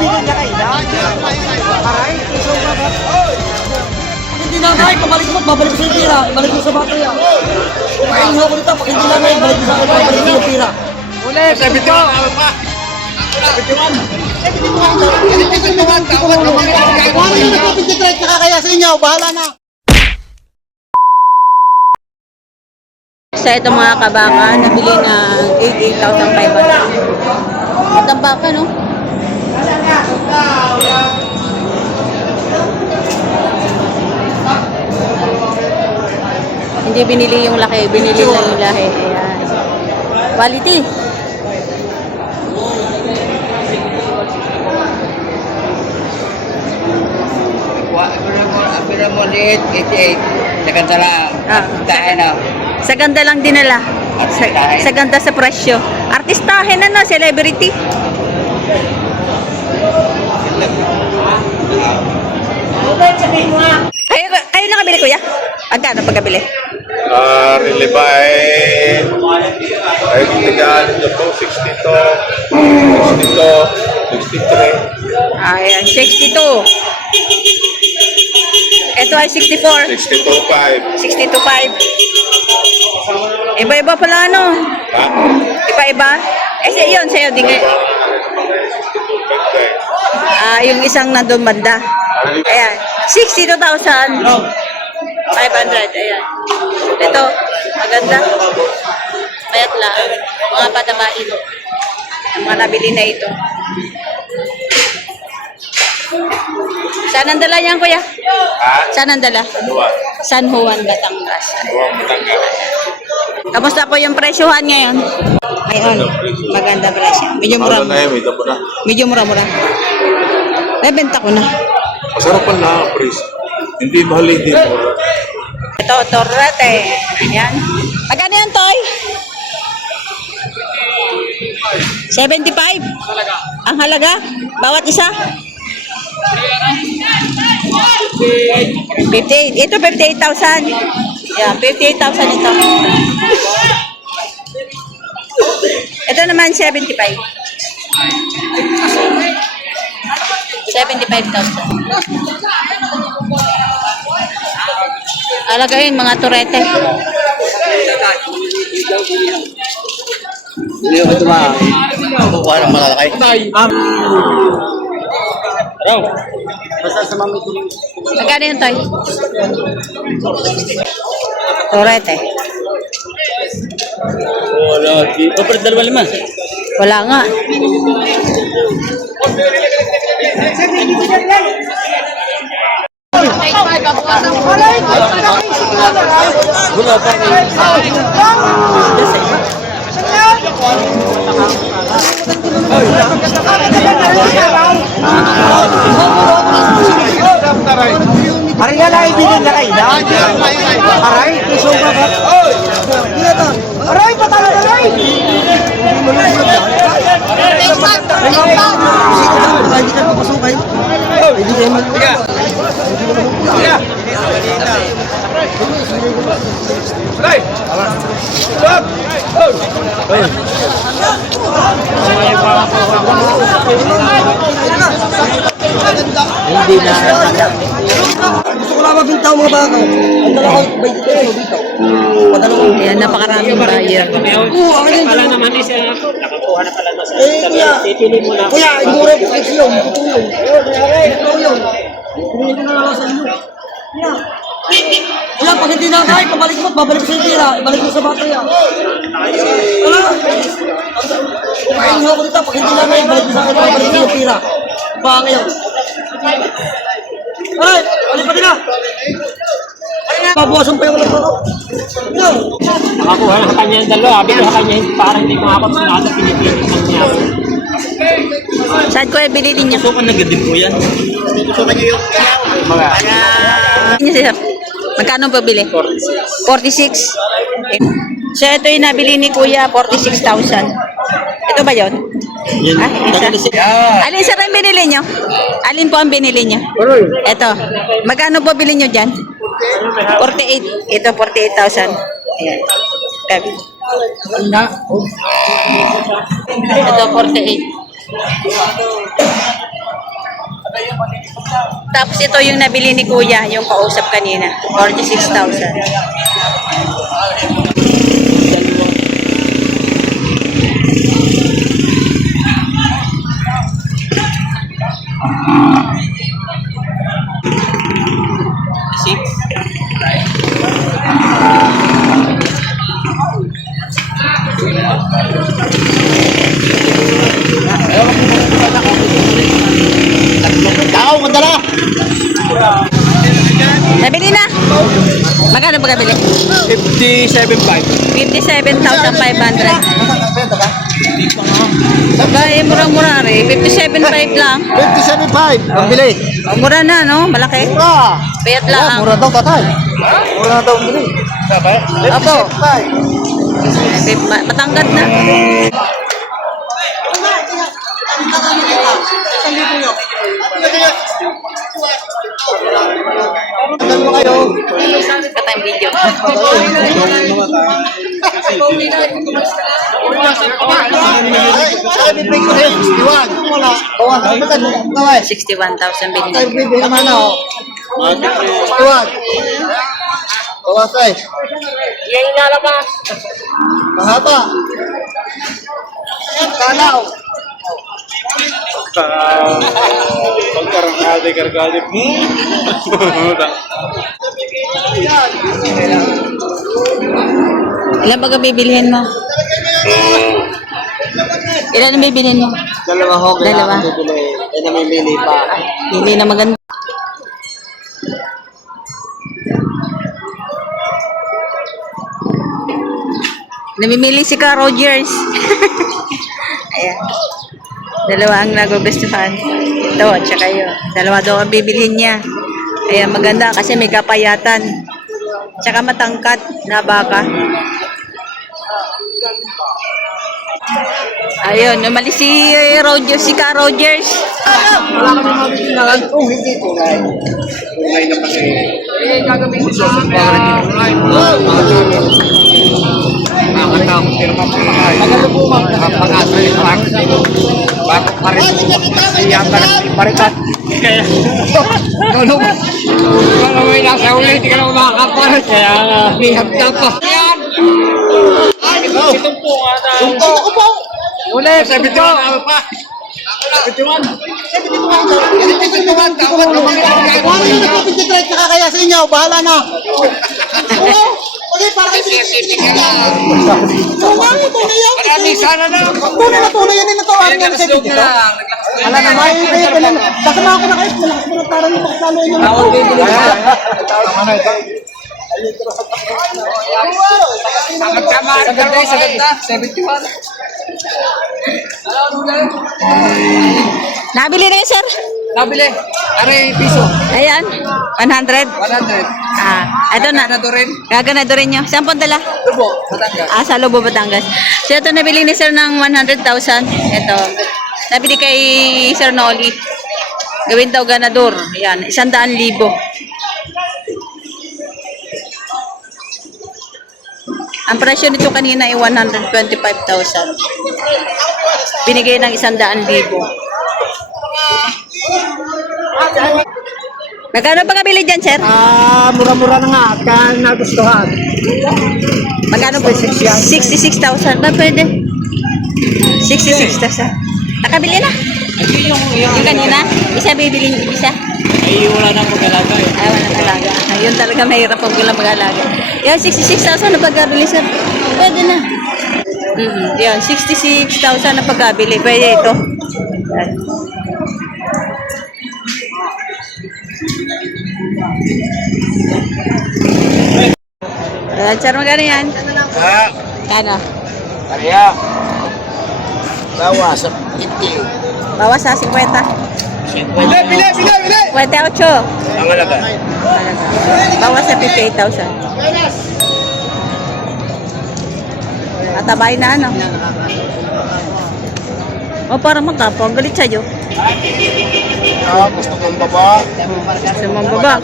kaibigan niya kayo. Aray, iso ba ba? Hindi na kayo, babalik sa tira. Balik mo sa bato yan. Kumain mo ako dito, pag hindi na kayo, balik mo sa akin, babalik sa tira. Ulit, 71. 71. Kung ano yung nagpapintitrate nakakaya sa inyo, bahala na. Sa ito mga kabaka, nabili ng 88,500. Matang baka, no? Hindi binili yung laki, binili lang yung lahi. Ayan. Quality. Apira mo liit, 88. Sa ganda lang. Dahil na. Sa ganda lang dinala. Sa ganda sa presyo. Artistahin na, celebrity. Kayo nakabili, kuya? Agkano pagkabili? Reliba ay tigaan ito 62, 63. Ayan, 62. Ito ay 64. 62.5. 62.5. Iba-iba pala, ano? Ha? Iba-iba? Yun, sa'yo, di nga. Yung isang nandun banda. Ayan, 62,500. Ayan. Ito, maganda. Payat lang. Mga patabain. Ang mga nabili na ito. Saan ang dala niyan, kuya? Ha? Saan ang dala? San Juan, Batangas. Kamusta po yung presyohan ngayon? Ngayon, maganda presyo. Medyo mura. Medyo mura-mura. Nabenta ko na. Masarapan na, Chris. Hindi mahal, hindi mura. Ito, torrete. Ayan. Magkano yan, Toy? 75? Ang halaga? Bawat isa? 58. Ito, 58,000. Yeah, 58,000 ito. Ito naman, 75. 75,000. Alagayin, mga turete. Hindi mo ito makukuha ng malalaki. Basta sa mami ito. Magkano yun, Toy? Turete. Wala. Papalit 2,500. Wala nga. Wala pa. Aray nga na kaibigan niya kayo. Aray, iso ba ba? Aray, patalo na aray! Hindi ka papasukay. Hindi kayo mag-tiga. Hindi na. Gusto ko lang mabintaw mga baka. Ang dala ko, may dito dito. Padalawang. Ayan, napakaraming buyer. Oo, akin yun. Pala naman is nakakuha na pala sa Kuya, titili mo na. kuya, iguro po kasi yun. Ito yun. Ito yun. Hindi ko na lang sa inyo. Kuya. Kuya, pag hindi na kayo, babalik sa tira. Ibalik mo sa bato yan. Wala. Kumain mo ako dito, pag hindi na kayo, balik mo sa akin, babalik sa tira. Baka ngayon. Ay, balik pa din na. Pabuwasan pa yung alam ko. Nakakuha na sa kanya yung dalawa. Bito sa kanya parang hindi makakot sa nasa pinipilit ng niya. Saan ko bilhin niyo? So, nag-din po yan. So, mga. Sir, magkano ba bili? 46. So, ito yung nabili ni Kuya, 46,000. Ito ba yun? Yan. Isa. Alin sir ang binili nyo? Alin po ang binili nyo? Ito. Magkano po bili nyo dyan? 48. Ito, 48,000. Ayan. Ito, 48. Tapos ito yung nabili ni Kuya, yung kausap kanina. 46,000. Tao, madala! Nabili na. Magkano ba kabili? 57.5. 57,500. Bagay, murang-mura rin. 57,500 lang. 57.5. Ang bili. Oh, mura na, no? Malaki. Mura. Payat lang. Mura daw, tatay. Mura daw ang bili. Apo. 57.5. Patanggat na. Ano kayo? Katang video. Ay, bibig ko sa'yo, 61. Wala. Bawas. Ba't mo kaway? 61,000 Tayo binili. bibig naman ako. 61. Bawas ay. Yan yung lalabas. Mahaba. Kanaw. Pagkarangkade-karkade. Ilan ba bibilihin mo? Ilan ang bibilihin mo? Dalawa ho. Dalawa. Yan na may mili pa. Hindi na maganda. Namimili si Ka Rogers. Ayan. Dalawa ang nagugustuhan. Ito, at saka yun. Dalawa daw ang bibilhin niya. Ayan, maganda kasi may kapayatan. Tsaka matangkat na baka. Ayun, umalis si Rogers, si Ka Rogers. Wala kami mabibinalan kung hindi tunay. Tunay na kasi. Gagamitin sa tunay. Nakakatawa ko firma po na kayo. Napakasal yung lang. Bakit pa rin siya parikat. Kaya, Tulog. kung may nasa uli, hindi ka na makakapalit. Kaya, Bihag na pa. yan! Ay, itong po nga na. Sumpo ko po. Uli, 71 na pa. 71. 51. Kung yung nagpapintitrate nakakaya sa inyo, bahala na. Oo. Okay, para kayo pinititrate na. Tunay yan. Marami sana na. Tunay na tunay yan. Hindi na to. Ano na sa dito? Ala na, may kayo. Kasama ako na kayo. Malakas mo na parang yung pakasalo inyo. Ako bibili. Magkama, sa ganda, 71. Nabili na yun, sir? Nabili. Are piso. Ayan, 100. 100. Ito na. Ganado rin. Gaganado rin nyo. Saan po dala? Tubo, Batangas. Sa Lobo, Batangas. So, ito nabili ni sir ng 100,000. Ito. Nabili kay Sir Noli. Gawin daw ganador. Ayan, 100,000. Ang presyo nito kanina ay 125,000. Binigay ng 100,000. Magkano pa kabili dyan, sir? Mura-mura na nga. Kaya nagustuhan. Magkano po? 66,000 ba pwede? 66,000. Nakabili na. Yung kanina, isa bibili yung isa. Ay, wala na mag-alaga eh. Ay, wala talaga. Yun talaga mahirap pag wala mag-alaga. Yan, 66,000 na pagkabili, sir. Pwede na. Yan, 66,000 na pagkabili. Pwede ito. Yan. Sir, magkano yan? Kano? Kaya. Bawa sa 50. Bawas sa 50. Bili! 28. Ang alaga. Bawas sa 58,000. Atabay na ano? O parang magkapong. Galit sa'yo. Gusto kong baba. Sumambaba.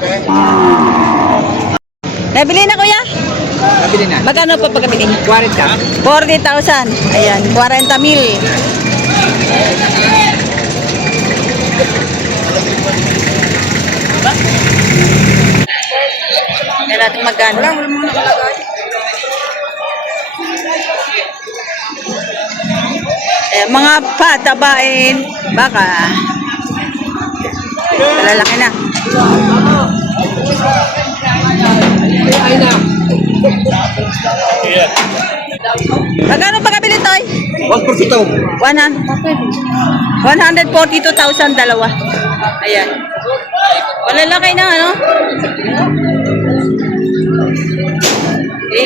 Nabili na, kuya? Nabili na. Magkano pa pagkabili? 40. 40,000. Ayan, 40,000. magkano. Wala mo nakalagay. Mga patabain, baka malalaki na. Magkano pagkabili toy? 142,000 dalawa. Ayan. Malalaki na ano?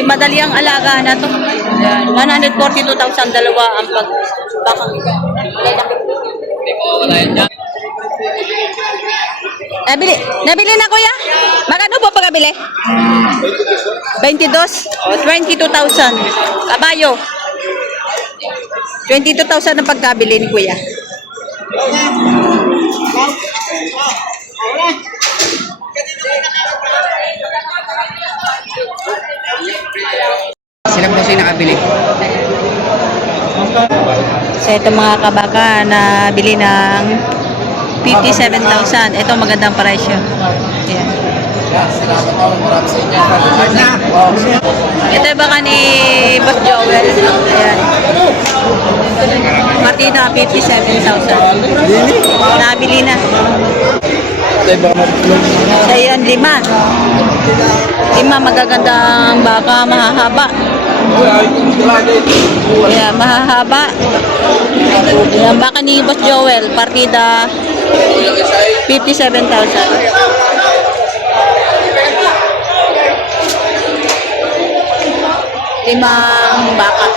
Madali ang alaga na to. Ayan. 142,000 dalawa ang bakang. Nabili na kuya? Magkano po pagkabili? 22 o 22,000. Kabayo. 22,000 ang pagkabili ni kuya. Sila po siya nakabili. So ito mga kabaka na bili ng 57,000. Ito magandang presyo. Ayan. Ito yung baka ni Boss Joel. Ayan. Martina, 57,000. Nabili na. So yan, 5 magagandang baka, mahahaba. Ayan, mahahaba. Ayan, baka ni Boss Joel, partida 57,000. Limang baka.